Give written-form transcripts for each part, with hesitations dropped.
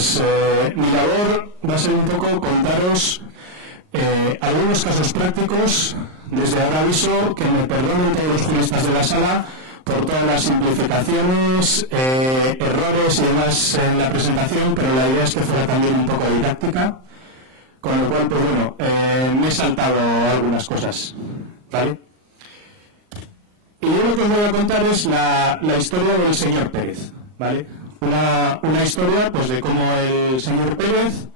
pues mi labor va a ser un poco contaros algunos casos prácticos. Desde ahora aviso que me perdonen todos los juristas de la sala por todas las simplificaciones, errores y demás en la presentación, pero la idea es que fuera también un poco didáctica, con lo cual, pues bueno, me he saltado algunas cosas, ¿vale? Y yo lo que os voy a contar es la historia del señor Pérez, ¿vale? Una historia pues de cómo el señor Pérez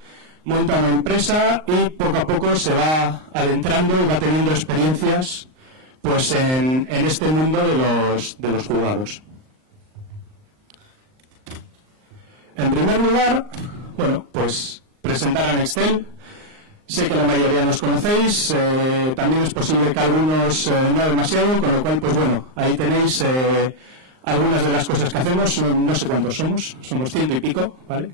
monta una empresa y poco a poco se va adentrando y va teniendo experiencias pues en este mundo de los juzgados. En primer lugar, bueno, pues presentar a Nextel. Sé que la mayoría nos conocéis, también es posible que algunos no demasiado, con lo cual, pues bueno, ahí tenéis algunas de las cosas que hacemos. No sé cuántos somos 100 y pico, ¿vale?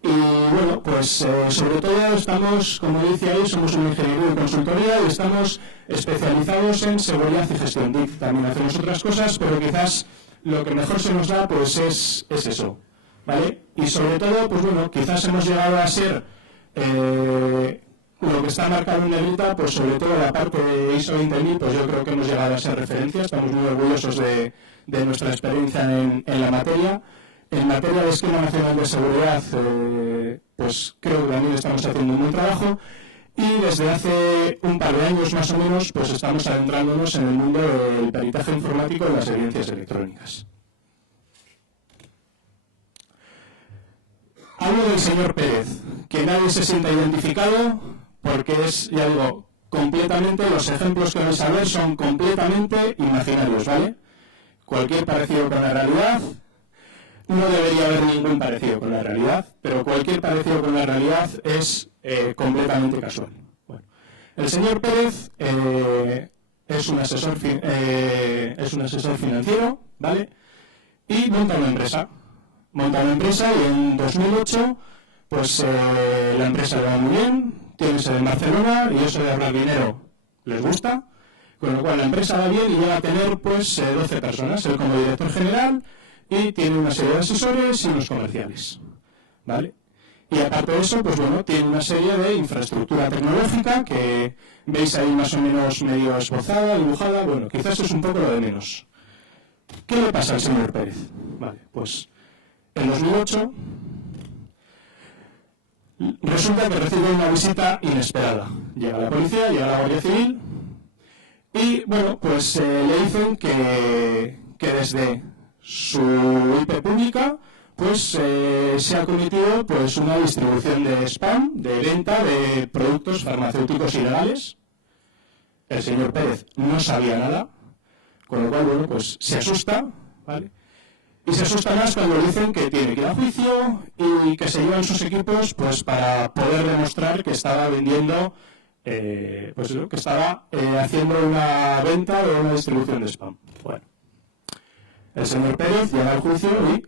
Y bueno, pues sobre todo estamos, como decía ahí, somos una ingeniería y consultoría y estamos especializados en seguridad y gestión TIC. También hacemos otras cosas, pero quizás lo que mejor se nos da pues es eso, ¿vale? Y sobre todo, pues bueno, quizás hemos llegado a ser lo que está marcado en negrita, pues sobre todo la parte de ISO 20000, pues yo creo que hemos llegado a ser referencia. Estamos muy orgullosos de nuestra experiencia en la materia. En materia de esquema nacional de seguridad, pues creo que también estamos haciendo un buen trabajo. Y desde hace un par de años más o menos, pues estamos adentrándonos en el mundo del peritaje informático y las evidencias electrónicas. Hablo del señor Pérez, que nadie se sienta identificado, porque es, ya digo, completamente, los ejemplos que vais a ver son completamente imaginarios, ¿vale? Cualquier parecido con la realidad, no debería haber ningún parecido con la realidad, pero cualquier parecido con la realidad es completamente casual. Bueno, el señor Pérez es un asesor financiero, ¿vale? Y monta una empresa. Y en 2008 pues la empresa le va muy bien, tiene sede en Barcelona y eso de ahorrar dinero les gusta, con lo cual la empresa va bien y llega a tener pues 12 personas, él como director general y tiene una serie de asesores y unos comerciales, ¿vale? Y aparte de eso, pues bueno, tiene una serie de infraestructura tecnológica que veis ahí más o menos medio esbozada, dibujada, bueno, quizás es un poco lo de menos. ¿Qué le pasa al señor Pérez? Vale, pues en 2008 resulta que recibe una visita inesperada. Llega la policía, llega la Guardia Civil y, bueno, pues le dicen que desde su IP pública pues se ha cometido pues una distribución de spam, de venta de productos farmacéuticos ilegales. El señor Pérez no sabía nada, con lo cual, bueno, pues se asusta, ¿vale? Y se asusta más cuando le dicen que tiene que ir a juicio y que se llevan sus equipos pues para poder demostrar que estaba vendiendo, pues eso, que estaba haciendo una venta o una distribución de spam. Bueno, el señor Pérez llega al juicio y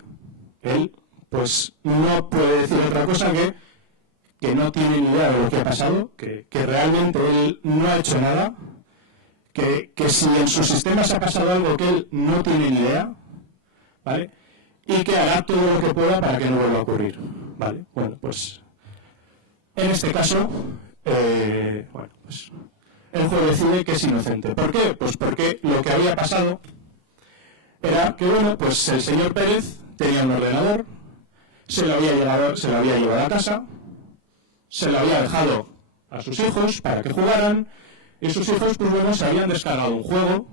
él pues no puede decir otra cosa que no tiene ni idea de lo que ha pasado, que realmente él no ha hecho nada, que si en sus sistemas ha pasado algo que él no tiene ni idea, ¿vale? Y que hará todo lo que pueda para que no vuelva a ocurrir, ¿vale? Bueno, pues en este caso, bueno, pues el juez decide que es inocente. ¿Por qué? Pues porque lo que había pasado era que, bueno, pues el señor Pérez tenía un ordenador, se lo había llevado a casa, se lo había dejado a sus hijos para que jugaran, y sus hijos, pues bueno, se habían descargado un juego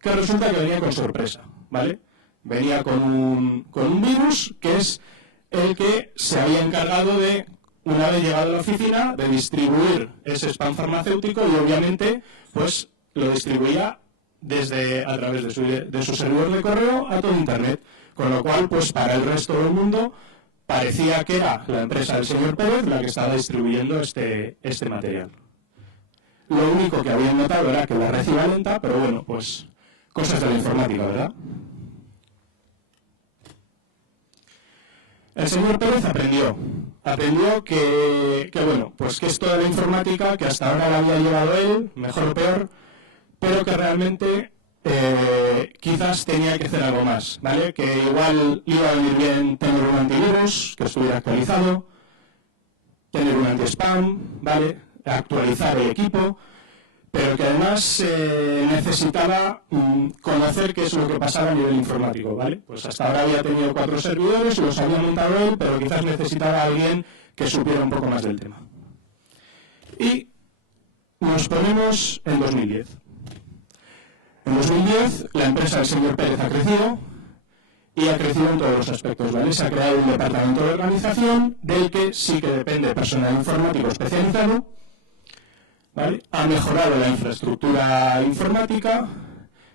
que resulta que venía con sorpresa, ¿vale? Venía con un virus que es el que se había encargado de, una vez llegado a la oficina, de distribuir ese spam farmacéutico y obviamente pues lo distribuía a través de su servidor de correo a todo Internet, con lo cual pues para el resto del mundo parecía que era la empresa del señor Pérez la que estaba distribuyendo este material. Lo único que habían notado era que la red iba lenta, pero bueno, pues cosas de la informática, ¿verdad? El señor Pérez aprendió que bueno, pues que esto de la informática, que hasta ahora la había llevado él, mejor o peor, pero que realmente quizás tenía que hacer algo más, ¿vale? Que igual iba a venir bien tener un antivirus que estuviera actualizado, tener un anti-spam, ¿vale? Actualizar el equipo, pero que además necesitaba conocer qué es lo que pasaba a nivel informático, ¿vale? Pues hasta ahora había tenido 4 servidores, los había montado él, pero quizás necesitaba a alguien que supiera un poco más del tema. Y nos ponemos en 2010. En 2010 la empresa del señor Pérez ha crecido y ha crecido en todos los aspectos, ¿vale? Se ha creado un departamento de organización del que sí que depende personal informático especializado, ¿vale? Ha mejorado la infraestructura informática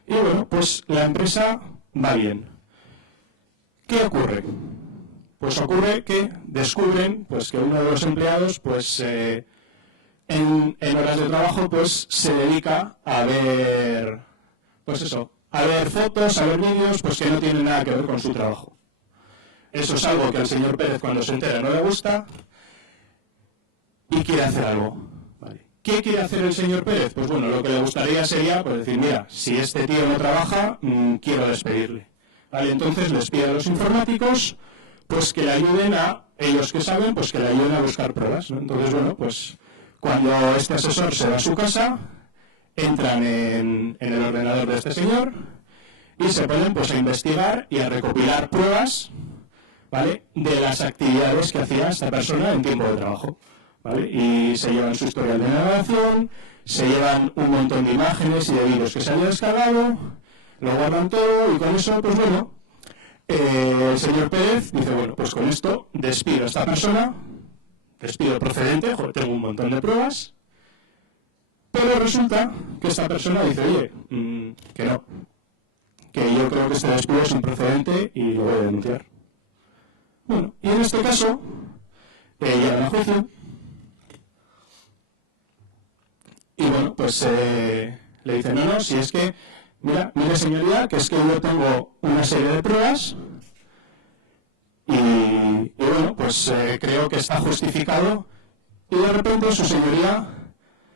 y bueno, pues la empresa va bien. ¿Qué ocurre? Pues ocurre que descubren pues, que uno de los empleados pues, en horas de trabajo pues, se dedica a ver, pues eso, a ver fotos, a ver vídeos pues, que no tienen nada que ver con su trabajo. Eso es algo que al señor Pérez cuando se entera no le gusta y quiere hacer algo. Vale. ¿Qué quiere hacer el señor Pérez? Pues bueno, lo que le gustaría sería pues, decir, mira, si este tío no trabaja, quiero despedirle. Vale, entonces les pide a los informáticos pues que le ayuden a, ellos que saben, pues que le ayuden a buscar pruebas, ¿no? Entonces, bueno, pues cuando este asesor se va a su casa, entran en el ordenador de este señor y se ponen pues a investigar y a recopilar pruebas, ¿vale?, de las actividades que hacía esta persona en tiempo de trabajo, ¿vale? Y se llevan su historial de navegación, se llevan un montón de imágenes y de vídeos que se había descargado, lo guardan todo y con eso, pues bueno, el señor Pérez dice, bueno, pues con esto despido a esta persona, despido procedente, joder, tengo un montón de pruebas, pero resulta que esta persona dice, oye, que no, que yo creo que este despido es improcedente y lo voy a denunciar. Bueno, y en este caso, llegan a juicio y bueno, pues le dicen, no, si es que mire señoría, que es que yo tengo una serie de pruebas y bueno, pues creo que está justificado y de repente su señoría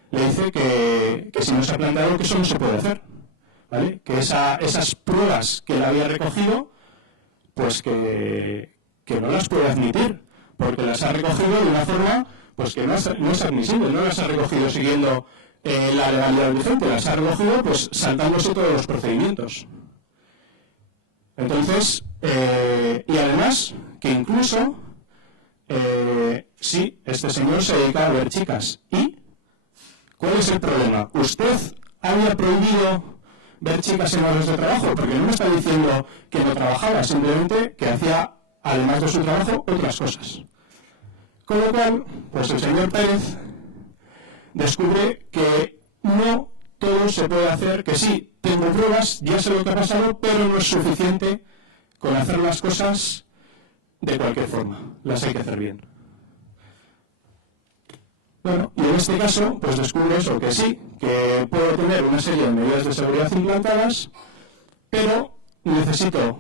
le dice que si no se ha planteado que eso no se puede hacer, ¿vale? Que esas pruebas que él había recogido, pues que no las puede admitir, porque las ha recogido de una forma pues que no es admisible, no las ha recogido siguiendo la legalidad vigente, las ha recogido pues saltándose todos los procedimientos. Entonces, y además que incluso sí, este señor se dedica a ver chicas. ¿Y cuál es el problema? ¿Usted había prohibido ver chicas en horas de trabajo? Porque no me está diciendo que no trabajaba, simplemente que hacía, además de su trabajo, otras cosas. Con lo cual, pues el señor Pérez descubre que no todo se puede hacer, que sí, tengo pruebas, ya sé lo que ha pasado, pero no es suficiente con hacer las cosas de cualquier forma, las hay que hacer bien. Bueno, y en este caso, pues descubre eso, que sí, que puedo tener una serie de medidas de seguridad implantadas, pero necesito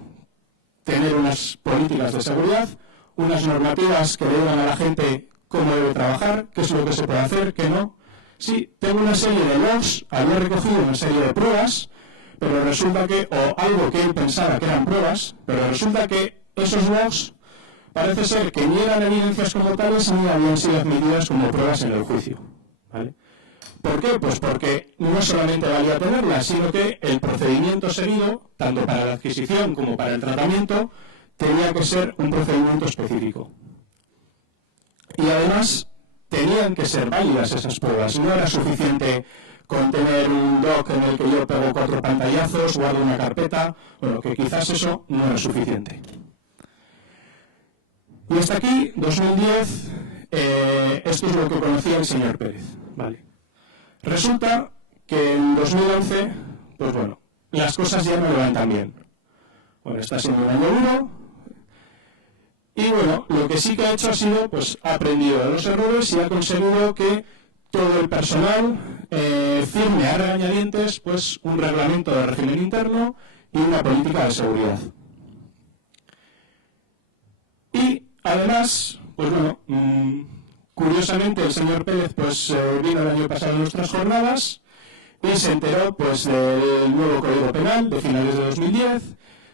tener unas políticas de seguridad, unas normativas que le digan a la gente cómo debe trabajar, qué es lo que se puede hacer, qué no. Sí, tengo una serie de logs, había recogido una serie de pruebas, pero resulta que, o algo que él pensaba que eran pruebas, pero resulta que esos logs parece ser que ni eran evidencias como tales ni habían sido admitidas como pruebas en el juicio, ¿vale? ¿Por qué? Pues porque no solamente valía tenerlas, sino que el procedimiento seguido, tanto para la adquisición como para el tratamiento, tenía que ser un procedimiento específico. Y además, tenían que ser válidas esas pruebas. No era suficiente con tener un doc en el que yo pego 4 pantallazos, guardo una carpeta, bueno, que quizás eso no era suficiente. Y hasta aquí, 2010, esto es lo que conocía el señor Pérez. Vale. Resulta que en 2011, pues bueno, las cosas ya no le van tan bien. Bueno, está siendo un año duro. Y bueno, lo que sí que ha hecho ha sido, pues ha aprendido de los errores y ha conseguido que todo el personal firme a regañadientes pues un reglamento de régimen interno y una política de seguridad. Y además, pues bueno, curiosamente el señor Pérez pues vino el año pasado a nuestras jornadas y se enteró pues del nuevo Código Penal de finales de 2010,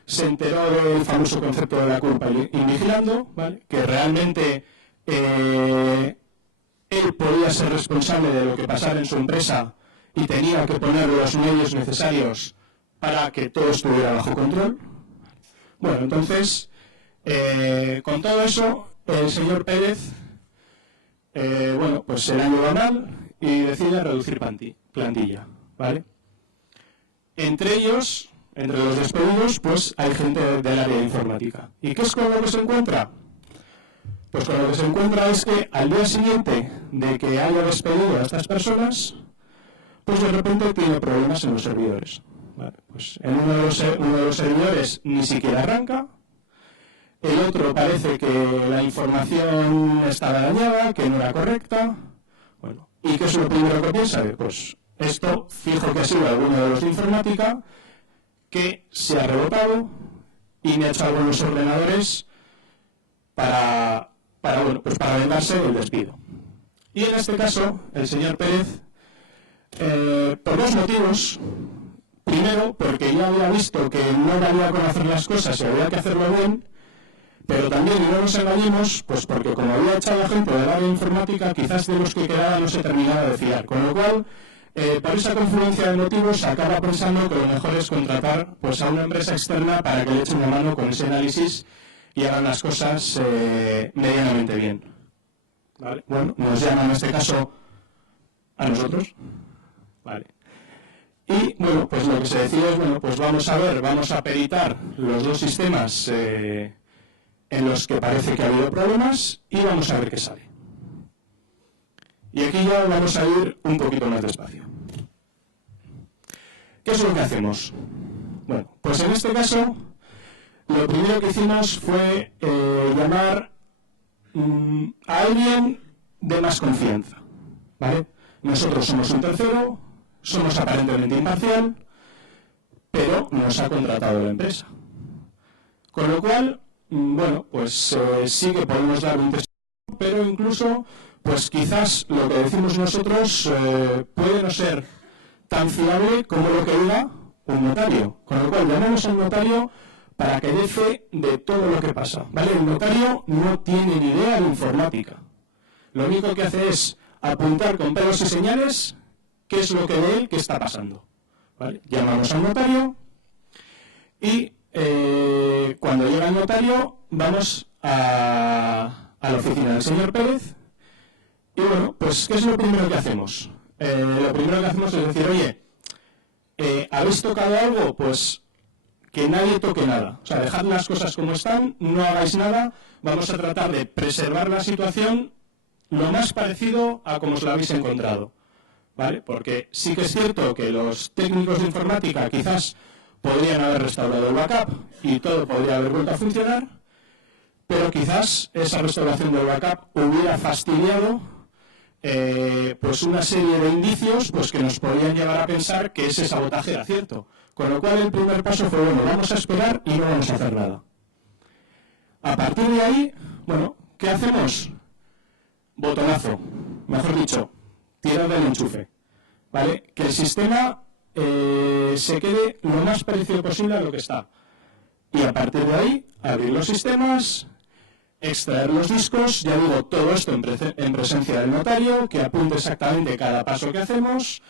se enteró del famoso concepto de la culpa invigilando, ¿vale? Que realmente él podía ser responsable de lo que pasara en su empresa y tenía que poner los medios necesarios para que todo estuviera bajo control. Bueno, entonces, con todo eso, el señor Pérez, bueno, pues se le ha ido mal y decide reducir plantilla, ¿vale? Entre ellos, entre los despedidos, pues hay gente del área de informática. ¿Y qué es con lo que se encuentra? Pues con lo que se encuentra es que al día siguiente de que haya despedido a estas personas, pues de repente tiene problemas en los servidores. Vale, pues en uno de los servidores ni siquiera arranca, el otro parece que la información estaba dañada, que no era correcta. Bueno, ¿y qué es lo primero que piensa? Pues esto fijo que ha sido alguno de los de informática que se ha rebotado y me ha echado algunos ordenadores para vengarse del despido. Y en este caso, el señor Pérez, por dos motivos. Primero, porque ya había visto que no valía con hacer las cosas y había que hacerlo bien, pero también, y no nos engañemos, pues porque como había echado a gente del área de informática, quizás de los que quedaba no se terminaba de fiar. Con lo cual, por esa confluencia de motivos, acaba pensando que lo mejor es contratar pues, a una empresa externa para que le eche una mano con ese análisis y hagan las cosas medianamente bien. ¿Vale? Bueno, nos llaman en este caso a nosotros. Vale. Y bueno, pues lo que se decide es, bueno, pues vamos a peritar los dos sistemas en los que parece que ha habido problemas y vamos a ver qué sale. Y aquí ya vamos a ir un poquito más despacio. ¿Qué es lo que hacemos? Bueno, pues en este caso, lo primero que hicimos fue llamar a alguien de más confianza, ¿vale? Nosotros somos un tercero, somos aparentemente imparcial, pero nos ha contratado la empresa. Con lo cual, bueno, pues sí que podemos dar un testimonio, pero incluso, pues quizás lo que decimos nosotros puede no ser tan fiable como lo que diga un notario. Con lo cual, llamamos al notario para que dé fe de todo lo que pasa, ¿vale? El notario no tiene ni idea de informática. Lo único que hace es apuntar con pelos y señales qué es lo que ve él que está pasando, ¿vale? Llamamos al notario y cuando llega el notario vamos a la oficina del señor Pérez y bueno, pues ¿qué es lo primero que hacemos? Lo primero que hacemos es decir, oye, ¿habéis tocado algo? Pues que nadie toque nada. O sea, dejad las cosas como están, no hagáis nada, vamos a tratar de preservar la situación lo más parecido a como os la habéis encontrado, ¿vale? Porque sí que es cierto que los técnicos de informática quizás podrían haber restaurado el backup y todo podría haber vuelto a funcionar, pero quizás esa restauración del backup hubiera fastidiado pues una serie de indicios pues que nos podrían llevar a pensar que ese sabotaje era cierto. Con lo cual el primer paso fue, bueno, vamos a esperar y no vamos a hacer nada. A partir de ahí, bueno, ¿qué hacemos? Botonazo, mejor dicho, tirar del enchufe, ¿vale? Que el sistema se quede lo más parecido posible a lo que está. Y a partir de ahí, abrir los sistemas, extraer los discos, ya digo, todo esto en presencia del notario, que apunte exactamente cada paso que hacemos,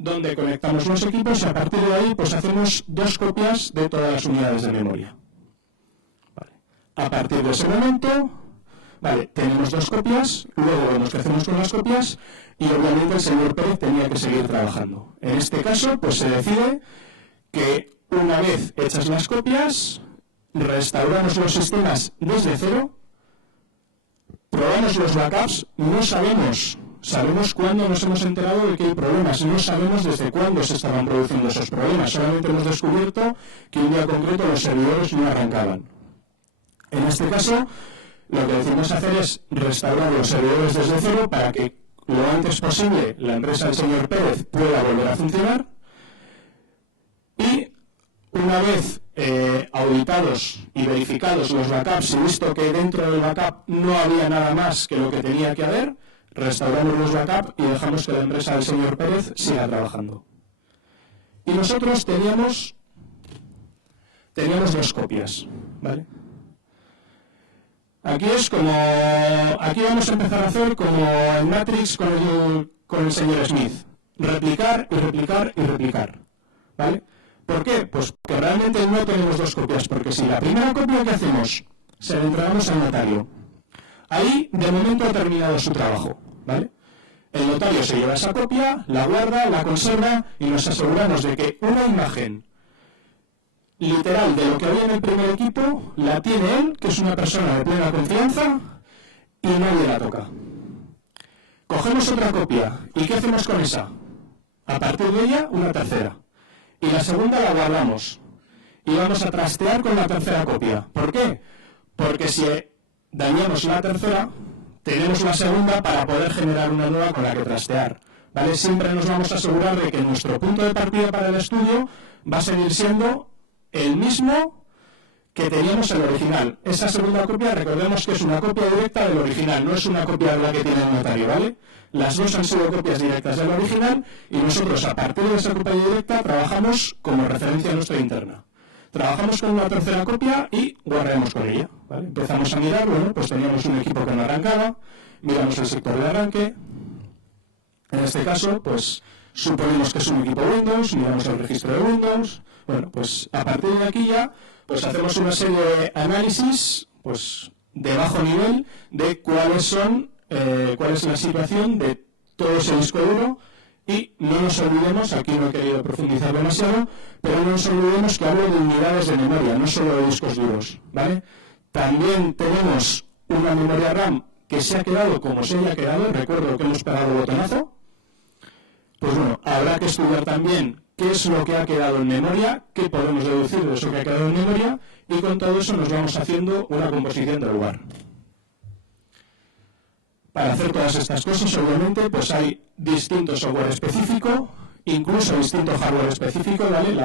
donde conectamos los equipos y a partir de ahí pues hacemos 2 copias de todas las unidades de memoria. Vale. A partir de ese momento, vale, tenemos 2 copias, luego vemos qué hacemos con las copias y obviamente el señor Pérez tenía que seguir trabajando. En este caso, pues se decide que una vez hechas las copias, restauramos los sistemas desde cero, probamos los backups, no sabemos cuándo nos hemos enterado de que hay problemas, no sabemos desde cuándo se estaban produciendo esos problemas, solamente hemos descubierto que un día concreto los servidores no arrancaban. En este caso, lo que decimos hacer es restaurar los servidores desde cero para que lo antes posible la empresa del señor Pérez pueda volver a funcionar y una vez auditados y verificados los backups y visto que dentro del backup no había nada más que lo que tenía que haber, restauramos los backups y dejamos que la empresa del señor Pérez siga trabajando. Y nosotros teníamos 2 copias, ¿vale? Aquí vamos a empezar a hacer como en Matrix con el señor Smith. Replicar y replicar y replicar, ¿vale? ¿Por qué? Pues porque realmente no tenemos 2 copias, porque si la primera copia que hacemos se la entregamos al notario, ahí de momento ha terminado su trabajo, ¿vale? El notario se lleva esa copia, la guarda, la conserva y nos aseguramos de que una imagen literal de lo que había en el primer equipo la tiene él, que es una persona de plena confianza, y nadie la toca. Cogemos otra copia, ¿y qué hacemos con esa? A partir de ella, una tercera. Y la segunda la guardamos. Y vamos a trastear con la tercera copia. ¿Por qué? Porque si dañamos la tercera, tenemos la segunda para poder generar una nueva con la que trastear, ¿vale? Siempre nos vamos a asegurar de que nuestro punto de partida para el estudio va a seguir siendo el mismo que teníamos en el original. Esa segunda copia, recordemos que es una copia directa del original, no es una copia de la que tiene el notario, ¿vale? Las dos han sido copias directas del original y nosotros, a partir de esa copia directa, trabajamos como referencia nuestra interna. Trabajamos con una tercera copia y guardamos con ella, ¿vale? Empezamos a mirar, bueno, pues teníamos un equipo que no arrancaba, miramos el sector de arranque. En este caso, pues suponemos que es un equipo Windows, miramos el registro de Windows. Bueno, pues a partir de aquí ya, pues hacemos una serie de análisis, pues de bajo nivel, de cuál es la situación de todo ese disco duro. Y no nos olvidemos, aquí no he querido profundizar demasiado, pero no nos olvidemos que hablo de unidades de memoria, no solo de discos duros, ¿vale? También tenemos una memoria RAM que se ha quedado como se haya quedado, recuerdo que hemos pegado botonazo. Pues bueno, habrá que estudiar también qué es lo que ha quedado en memoria, qué podemos deducir de eso que ha quedado en memoria, y con todo eso nos vamos haciendo una composición del lugar. Para hacer todas estas cosas, obviamente, pues hay distinto software específico, incluso distinto hardware específico, ¿vale?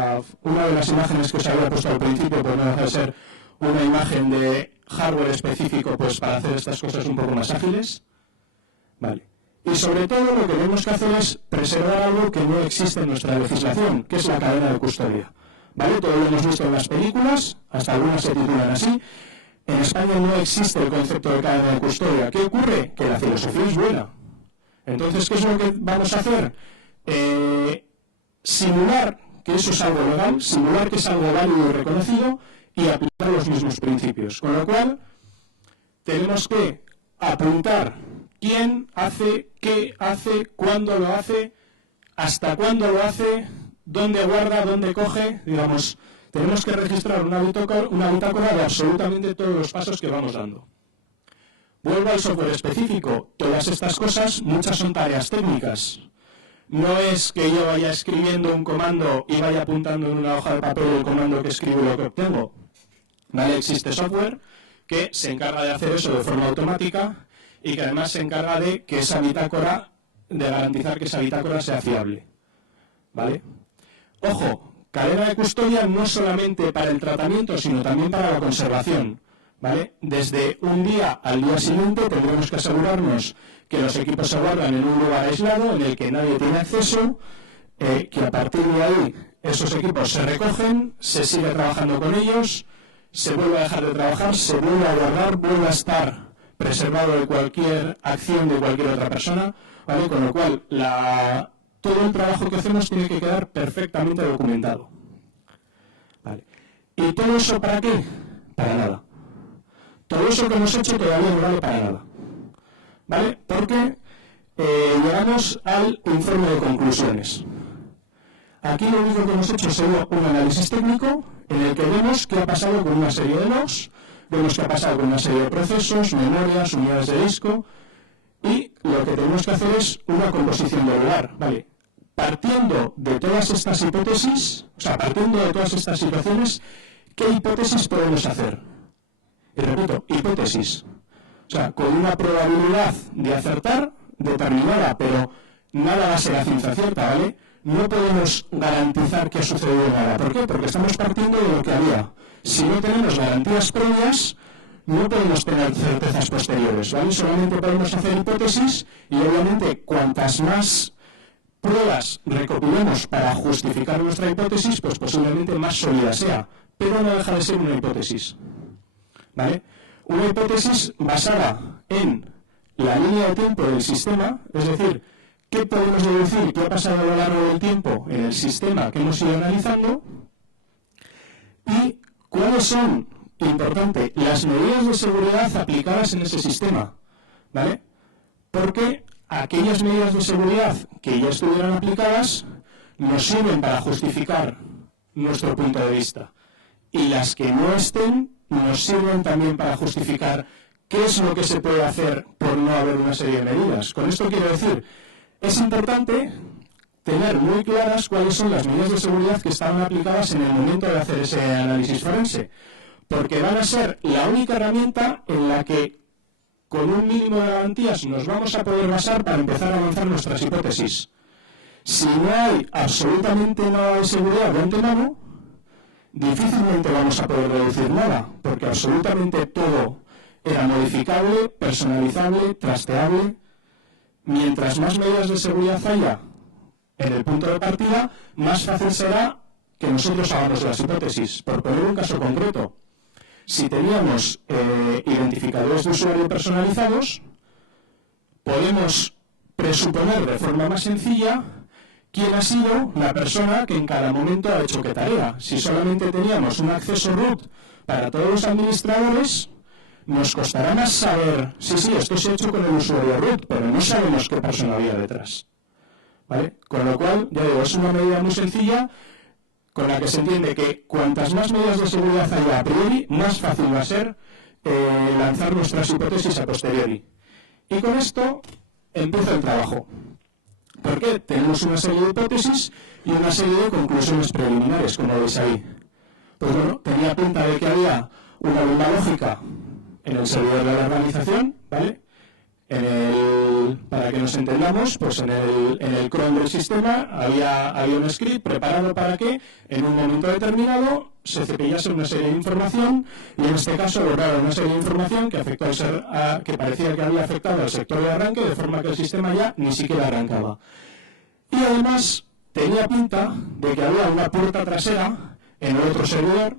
Una de las imágenes que os había puesto al principio, pues no deja de ser una imagen de hardware específico, pues para hacer estas cosas un poco más ágiles, ¿vale? Y sobre todo lo que tenemos que hacer es preservar algo que no existe en nuestra legislación, que es la cadena de custodia, ¿vale? Todo lo hemos visto en las películas, hasta algunas se titulan así. En España no existe el concepto de cadena de custodia. ¿Qué ocurre? Que la filosofía es buena. Entonces, ¿qué es lo que vamos a hacer? Simular que eso es algo legal, simular que es algo válido y reconocido y aplicar los mismos principios. Con lo cual, tenemos que apuntar quién hace, qué hace, cuándo lo hace, hasta cuándo lo hace, dónde guarda, dónde coge, digamos. Tenemos que registrar una bitácora de absolutamente todos los pasos que vamos dando. Vuelvo al software específico. Todas estas cosas, muchas son tareas técnicas. No es que yo vaya escribiendo un comando y vaya apuntando en una hoja de papel el comando que escribo y lo que obtengo. ¿Vale? Existe software que se encarga de hacer eso de forma automática y que además se encarga de que esa bitácora, de garantizar que esa bitácora sea fiable. ¿Vale? Ojo. Cadena de custodia no solamente para el tratamiento, sino también para la conservación, ¿vale? Desde un día al día siguiente tendremos que asegurarnos que los equipos se guardan en un lugar aislado en el que nadie tiene acceso, que a partir de ahí esos equipos se recogen, se sigue trabajando con ellos, se vuelve a dejar de trabajar, se vuelve a guardar, vuelve a estar preservado de cualquier acción de cualquier otra persona, ¿vale? Con lo cual todo el trabajo que hacemos tiene que quedar perfectamente documentado. ¿Vale? ¿Y todo eso para qué? Para nada. Todo eso que hemos hecho todavía no vale para nada. ¿Vale? Porque llegamos al informe de conclusiones. Aquí lo único que hemos hecho es un análisis técnico en el que vemos qué ha pasado con una serie de logs, vemos qué ha pasado con una serie de procesos, memorias, unidades de disco, y lo que tenemos que hacer es una composición del lugar, ¿vale? Partiendo de todas estas hipótesis, o sea, partiendo de todas estas situaciones, ¿qué hipótesis podemos hacer? Y repito, hipótesis. O sea, con una probabilidad de acertar determinada, pero nada va a ser a ciencia cierta, ¿vale? No podemos garantizar que ha sucedido nada. ¿Por qué? Porque estamos partiendo de lo que había. Si no tenemos garantías previas, no podemos tener certezas posteriores, ¿vale? Solamente podemos hacer hipótesis y obviamente cuantas más pruebas recopilemos para justificar nuestra hipótesis, pues posiblemente más sólida sea, pero no deja de ser una hipótesis. ¿Vale? Una hipótesis basada en la línea de tiempo del sistema, es decir, qué podemos deducir, qué ha pasado a lo largo del tiempo en el sistema que hemos ido analizando y cuáles son, importante, las medidas de seguridad aplicadas en ese sistema. ¿Vale? Porque aquellas medidas de seguridad que ya estuvieran aplicadas nos sirven para justificar nuestro punto de vista. Y las que no estén nos sirven también para justificar qué es lo que se puede hacer por no haber una serie de medidas. Con esto quiero decir, es importante tener muy claras cuáles son las medidas de seguridad que estaban aplicadas en el momento de hacer ese análisis forense, porque van a ser la única herramienta en la que con un mínimo de garantías nos vamos a poder basar para empezar a avanzar nuestras hipótesis. Si no hay absolutamente nada de seguridad de antemano, difícilmente vamos a poder deducir nada, porque absolutamente todo era modificable, personalizable, trasteable. Mientras más medidas de seguridad haya en el punto de partida, más fácil será que nosotros hagamos las hipótesis. Por poner un caso concreto, si teníamos identificadores de usuario personalizados, podemos presuponer de forma más sencilla quién ha sido la persona que en cada momento ha hecho qué tarea. Si solamente teníamos un acceso root para todos los administradores, nos costará más saber, sí, esto se ha hecho con el usuario root, pero no sabemos qué persona había detrás. ¿Vale? Con lo cual, ya digo, es una medida muy sencilla con la que se entiende que cuantas más medidas de seguridad haya a priori, más fácil va a ser lanzar nuestras hipótesis a posteriori. Y con esto empieza el trabajo. Porque tenemos una serie de hipótesis y una serie de conclusiones preliminares, como veis ahí. Pues bueno, tenía pinta de que había una bomba lógica en el servidor de la organización, ¿vale? Para que nos entendamos, pues en el cron del sistema había un script preparado para que en un momento determinado se cepillase una serie de información y en este caso lograra una serie de información que parecía que había afectado al sector de arranque, de forma que el sistema ya ni siquiera arrancaba. Y además tenía pinta de que había una puerta trasera en el otro servidor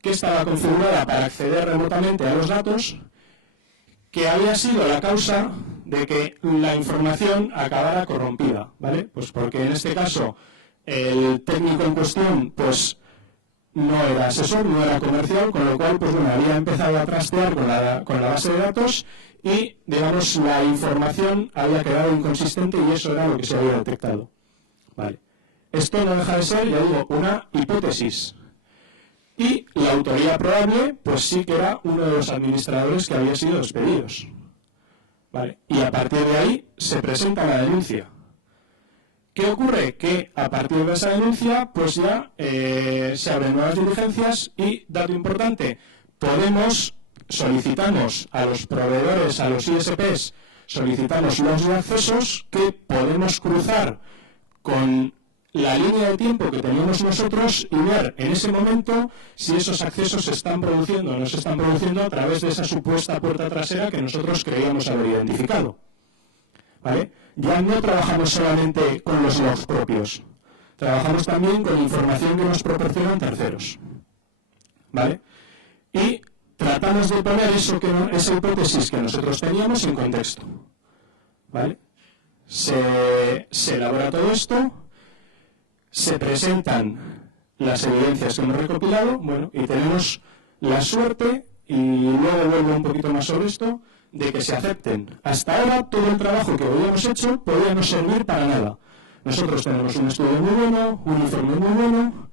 que estaba configurada para acceder remotamente a los datos, que había sido la causa de que la información acabara corrompida, ¿vale? Pues porque en este caso el técnico en cuestión pues no era asesor, no era comercial, con lo cual pues bueno, había empezado a trastear con la base de datos y digamos la información había quedado inconsistente y eso era lo que se había detectado. Vale. Esto no deja de ser, ya digo, una hipótesis. Y la autoría probable, pues sí que era uno de los administradores que había sido despedidos. ¿Vale? Y a partir de ahí se presenta la denuncia. ¿Qué ocurre? Que a partir de esa denuncia, pues ya se abren nuevas diligencias y, dato importante, solicitamos a los proveedores, a los ISPs, solicitamos los accesos que podemos cruzar con la línea de tiempo que teníamos nosotros y ver en ese momento si esos accesos se están produciendo o no se están produciendo a través de esa supuesta puerta trasera que nosotros creíamos haber identificado. ¿Vale? Ya no trabajamos solamente con los logs propios, trabajamos también con información que nos proporcionan terceros. ¿Vale? Y tratamos de poner esa hipótesis que nosotros teníamos en contexto. ¿Vale? Se elabora todo esto, se presentan las evidencias que hemos recopilado, bueno, y tenemos la suerte, y luego vuelvo un poquito más sobre esto, de que se acepten. Hasta ahora todo el trabajo que habíamos hecho podía no servir para nada. Nosotros tenemos un estudio muy bueno, un informe muy bueno,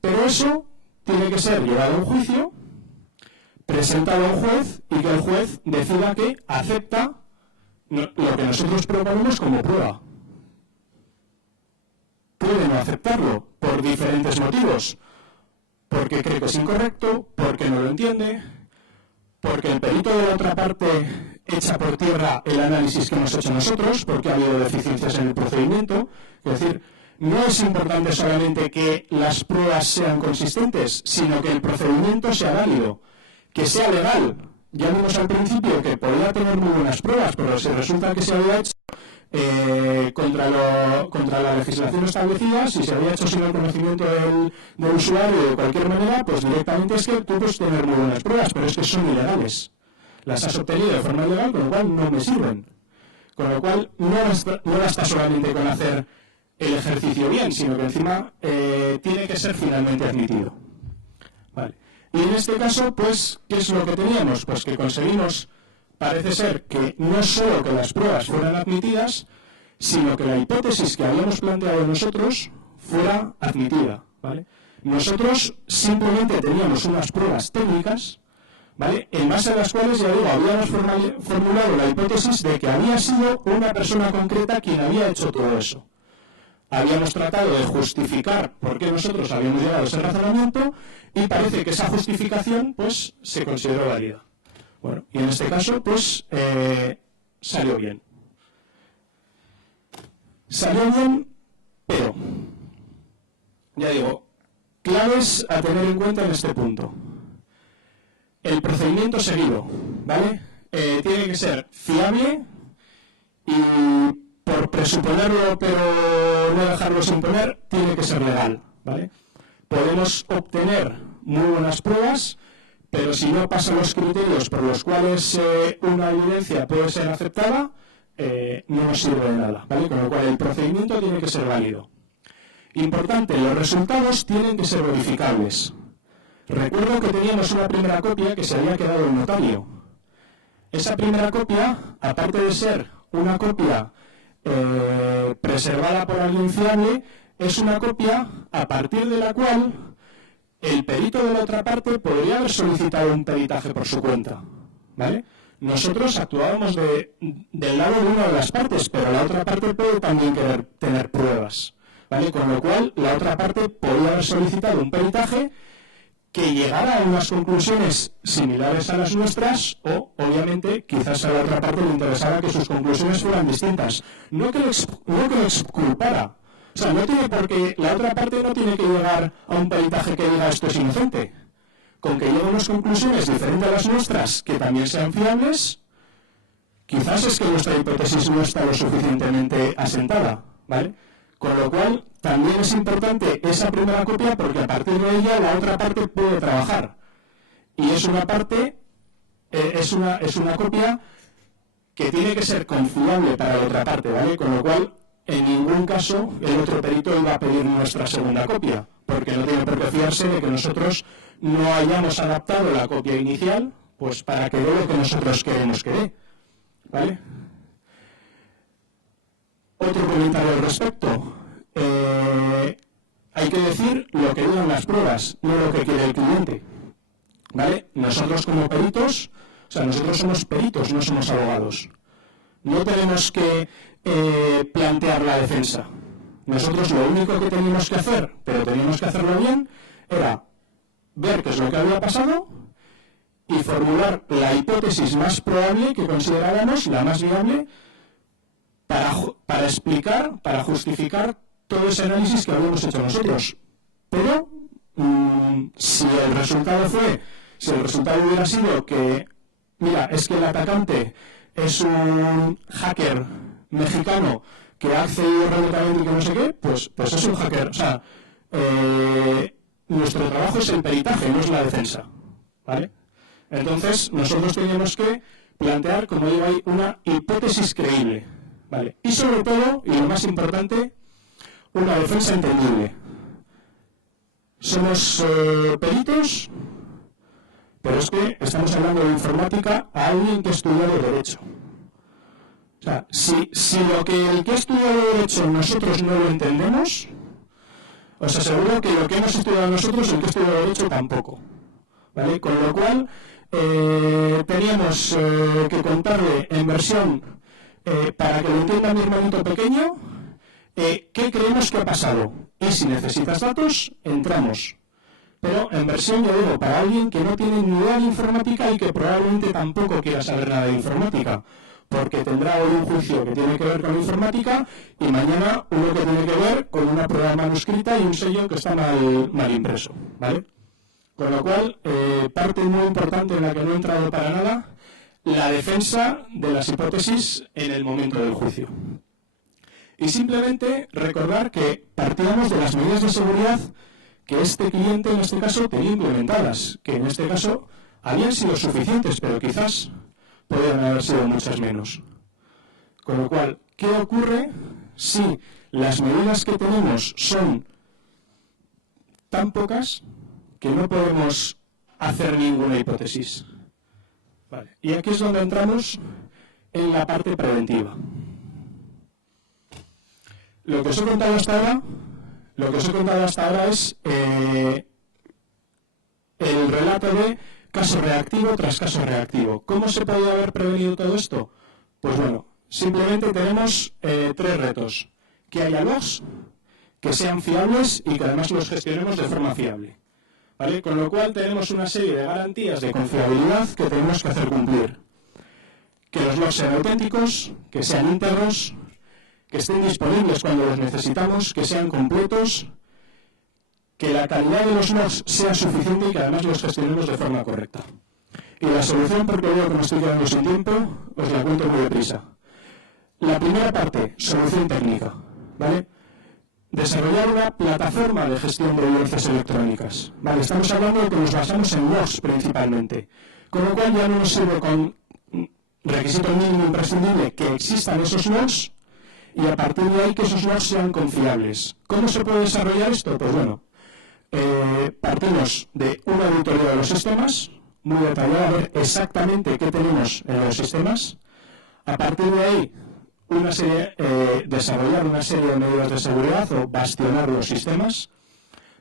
pero eso tiene que ser llevado a un juicio, presentado a un juez y que el juez decida que acepta lo que nosotros proponemos como prueba. Puede no aceptarlo por diferentes motivos, porque cree que es incorrecto, porque no lo entiende, porque el perito de la otra parte echa por tierra el análisis que hemos hecho nosotros, porque ha habido deficiencias en el procedimiento. Es decir, no es importante solamente que las pruebas sean consistentes, sino que el procedimiento sea válido, que sea legal. Ya vimos al principio que podía tener muy buenas pruebas, pero si resulta que se había hecho contra la legislación establecida, si se había hecho sin el conocimiento del usuario de cualquier manera, pues directamente es que tú puedes tener muy buenas pruebas, pero es que son ilegales. Las has obtenido de forma ilegal, con lo cual no me sirven. Con lo cual no basta solamente con hacer el ejercicio bien, sino que encima tiene que ser finalmente admitido. Vale. Y en este caso, pues, ¿qué es lo que teníamos? Pues que conseguimos, parece ser, que no solo que las pruebas fueran admitidas, sino que la hipótesis que habíamos planteado nosotros fuera admitida, ¿vale? Nosotros simplemente teníamos unas pruebas técnicas, ¿vale?, en base a las cuales, ya digo, habíamos formulado la hipótesis de que había sido una persona concreta quien había hecho todo eso. Habíamos tratado de justificar por qué nosotros habíamos llegado a ese razonamiento y parece que esa justificación, pues, se consideró válida. Bueno, y en este caso, pues, salió bien. Salió bien, pero, ya digo, claves a tener en cuenta en este punto. El procedimiento seguido, ¿vale? Tiene que ser fiable y, por presuponerlo pero no dejarlo sin poner, tiene que ser legal, ¿vale? Podemos obtener muy buenas pruebas, pero si no pasan los criterios por los cuales una evidencia puede ser aceptada, no nos sirve de nada, ¿vale? Con lo cual el procedimiento tiene que ser válido. Importante, los resultados tienen que ser verificables. Recuerdo que teníamos una primera copia que se había quedado en notario. Esa primera copia, aparte de ser una copia preservada por alguien fiable, es una copia a partir de la cual el perito de la otra parte podría haber solicitado un peritaje por su cuenta, ¿vale? Nosotros actuábamos del lado de una de las partes, pero la otra parte puede también querer tener pruebas, ¿vale? Con lo cual, la otra parte podría haber solicitado un peritaje que llegara a unas conclusiones similares a las nuestras o, obviamente, quizás a la otra parte le interesara que sus conclusiones fueran distintas. No que lo exculpara. O sea, no tiene por qué, la otra parte no tiene que llegar a un peritaje que diga esto es inocente. Con que lleguen unas conclusiones diferentes a las nuestras, que también sean fiables, quizás es que nuestra hipótesis no está lo suficientemente asentada, ¿vale? Con lo cual, también es importante esa primera copia porque a partir de ella la otra parte puede trabajar. Y es una parte, es una copia que tiene que ser confiable para la otra parte, ¿vale? Con lo cual, en ningún caso el otro perito iba a pedir nuestra segunda copia, porque no tiene por qué fiarse de que nosotros no hayamos adaptado la copia inicial, pues para que dé lo que nosotros queremos que dé, ¿vale? Otro comentario al respecto. Hay que decir lo que digan las pruebas, no lo que quiere el cliente, ¿vale? Nosotros como peritos, o sea, nosotros somos peritos, no somos abogados. No tenemos que plantear la defensa. Nosotros lo único que teníamos que hacer, pero teníamos que hacerlo bien, era ver qué es lo que había pasado y formular la hipótesis más probable que consideráramos la más viable para explicar, para justificar todo ese análisis que habíamos hecho nosotros. Pero si el resultado hubiera sido que, mira, es que el atacante es un hacker mexicano que ha accedido remotamente y que no sé qué, pues es un hacker. O sea, nuestro trabajo es el peritaje, no es la defensa, ¿vale? Entonces, nosotros teníamos que plantear, como digo ahí, una hipótesis creíble, ¿vale? Y sobre todo, y lo más importante, una defensa entendible. Somos peritos, pero es que estamos hablando de informática a alguien que ha estudiado Derecho. O sea, si el que ha estudiado Derecho nosotros no lo entendemos, os aseguro que lo que hemos estudiado nosotros, el que ha estudiado Derecho tampoco, ¿vale? Con lo cual, teníamos que contarle en versión, para que lo entienda mi hermanito pequeño, qué creemos que ha pasado. Y si necesitas datos, entramos. Pero en versión, yo digo, para alguien que no tiene ni idea de informática y que probablemente tampoco quiera saber nada de informática, porque tendrá hoy un juicio que tiene que ver con informática y mañana uno que tiene que ver con una prueba manuscrita y un sello que está mal impreso, ¿vale? Con lo cual, parte muy importante en la que no he entrado para nada, la defensa de las hipótesis en el momento del juicio. Y simplemente recordar que partíamos de las medidas de seguridad que este cliente en este caso tenía implementadas, que en este caso habían sido suficientes, pero quizás podrían haber sido muchas menos. Con lo cual, ¿qué ocurre si las medidas que tenemos son tan pocas que no podemos hacer ninguna hipótesis? Vale. Y aquí es donde entramos en la parte preventiva. Lo que os he contado hasta ahora, es el relato de caso reactivo tras caso reactivo. ¿Cómo se podría haber prevenido todo esto? Pues bueno, simplemente tenemos 3 retos. Que haya logs, que sean fiables y que además los gestionemos de forma fiable. ¿Vale? Con lo cual tenemos una serie de garantías de confiabilidad que tenemos que hacer cumplir. Que los logs sean auténticos, que sean íntegros, que estén disponibles cuando los necesitamos, que sean completos, que la calidad de los logs sea suficiente y que además los gestionemos de forma correcta. Y la solución, porque veo que me estoy quedando sin tiempo, os la cuento muy deprisa. La primera parte, solución técnica, ¿vale? Desarrollar una plataforma de gestión de evidencias electrónicas. ¿Vale? Estamos hablando de que nos basamos en logs principalmente, con lo cual ya no nos sirve con requisito mínimo imprescindible que existan esos logs y a partir de ahí que esos logs sean confiables. ¿Cómo se puede desarrollar esto? Pues bueno, partimos de una auditoría de los sistemas, muy detallada, a ver exactamente qué tenemos en los sistemas. A partir de ahí, desarrollar una serie de medidas de seguridad o bastionar los sistemas,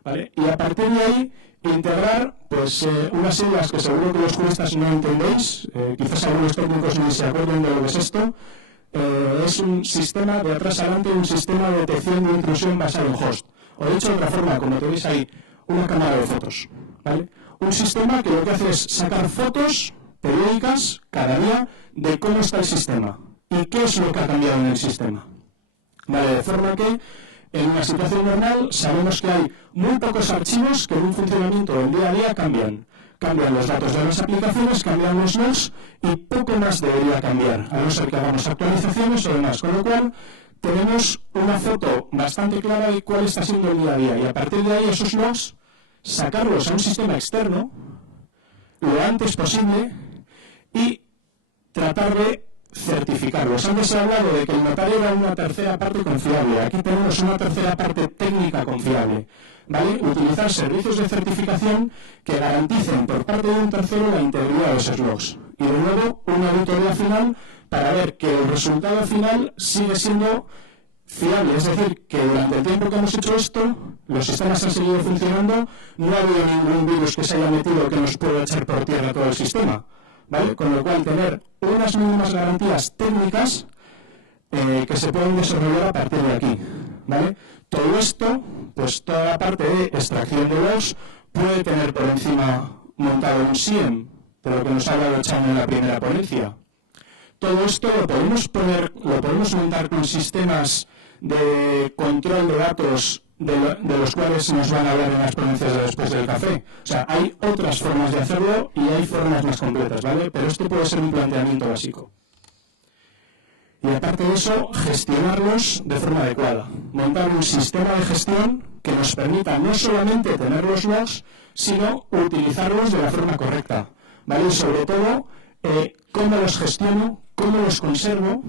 ¿vale? Y a partir de ahí integrar pues unas siglas que seguro que los juristas no entendéis, quizás algunos técnicos ni se acuerden de lo que es esto. Es un sistema de atrás adelante, un sistema de detección de intrusión basado en host. O dicho de otra forma, como tenéis ahí, una cámara de fotos, ¿vale? Un sistema que lo que hace es sacar fotos periódicas cada día de cómo está el sistema y qué es lo que ha cambiado en el sistema. ¿Vale? De forma que en una situación normal sabemos que hay muy pocos archivos que en un funcionamiento del día a día cambian. Cambian los datos de las aplicaciones, cambian los logs y poco más debería cambiar, a no ser que hagamos actualizaciones o demás. Con lo cual, tenemos una foto bastante clara de cuál está siendo el día a día y a partir de ahí esos logs, sacarlos a un sistema externo lo antes posible y tratar de certificarlos. Antes se ha hablado de que el notario era una tercera parte confiable. Aquí tenemos una tercera parte técnica confiable. ¿Vale? Utilizar servicios de certificación que garanticen por parte de un tercero la integridad de esos logs. Y de nuevo, una auditoría final para ver que el resultado final sigue siendo fiable. Es decir, que durante el tiempo que hemos hecho esto, los sistemas han seguido funcionando, no ha habido ningún virus que se haya metido que nos pueda echar por tierra todo el sistema. ¿Vale? Con lo cual, tener unas mínimas garantías técnicas que se pueden desarrollar a partir de aquí. ¿Vale? Todo esto, pues toda la parte de extracción de logs puede tener por encima montado un SIEM, de lo que nos ha hablado Chano en la primera ponencia. Todo esto lo podemos montar con sistemas de control de datos de los cuales nos van a hablar en las ponencias de después del café. O sea, hay otras formas de hacerlo y hay formas más completas, ¿vale? Pero esto puede ser un planteamiento básico. Y aparte de eso, gestionarlos de forma adecuada. Montar un sistema de gestión que nos permita no solamente tener los logs, sino utilizarlos de la forma correcta, ¿vale? Y sobre todo, cómo los gestiono, cómo los conservo,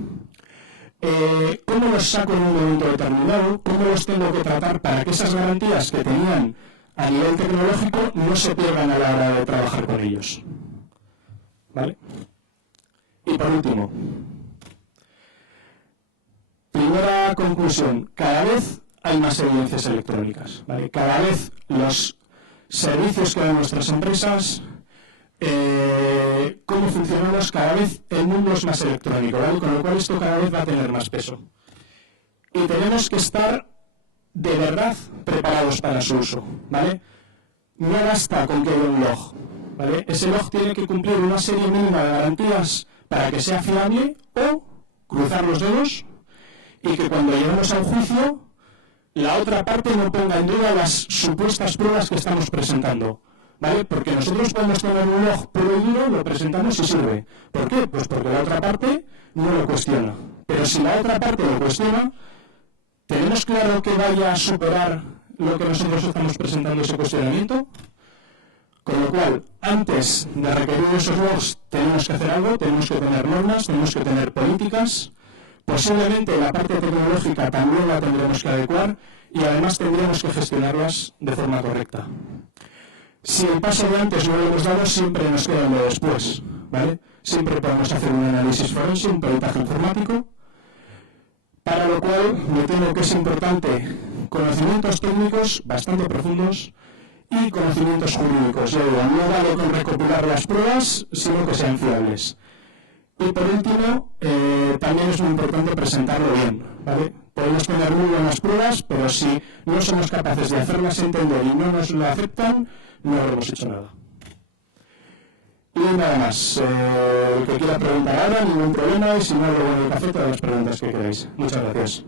cómo los saco en un momento determinado, cómo los tengo que tratar para que esas garantías que tenían a nivel tecnológico no se pierdan a la hora de trabajar con ellos. ¿Vale? Y por último, primera conclusión, cada vez hay más evidencias electrónicas, ¿vale? Cada vez los servicios que dan nuestras empresas, cómo funcionamos, cada vez el mundo es más electrónico, ¿vale? Con lo cual esto cada vez va a tener más peso. Y tenemos que estar de verdad preparados para su uso, ¿vale? No basta con que haya un log, ¿vale? Ese log tiene que cumplir una serie mínima de garantías para que sea fiable o cruzar los dedos y que cuando lleguemos a un juicio la otra parte no ponga en duda las supuestas pruebas que estamos presentando, ¿vale? Porque nosotros podemos tener un log puro y duro, lo presentamos y sirve. ¿Por qué? Pues porque la otra parte no lo cuestiona. Pero si la otra parte lo cuestiona, ¿Tenemos claro que vaya a superar lo que nosotros estamos presentando ese cuestionamiento? Con lo cual, antes de requerir esos logs, tenemos que hacer algo, tenemos que tener normas, tenemos que tener políticas. Posiblemente la parte tecnológica también la tendremos que adecuar y además tendremos que gestionarlas de forma correcta. Si el paso de antes no lo hemos dado, siempre nos queda el de después, ¿vale? Siempre podemos hacer un análisis forense, un peritaje informático, para lo cual me temo que es importante conocimientos técnicos bastante profundos y conocimientos jurídicos. Ya digo, no vale con recopilar las pruebas, sino que sean fiables. Y por último, también es muy importante presentarlo bien, ¿vale? Podemos tener muy buenas pruebas, pero si no somos capaces de hacerlas entender y no nos lo aceptan, no habremos hecho nada. Y nada más. El que quiera preguntar ahora, ningún problema, y si no, luego en el café todas las preguntas que queráis. Muchas gracias.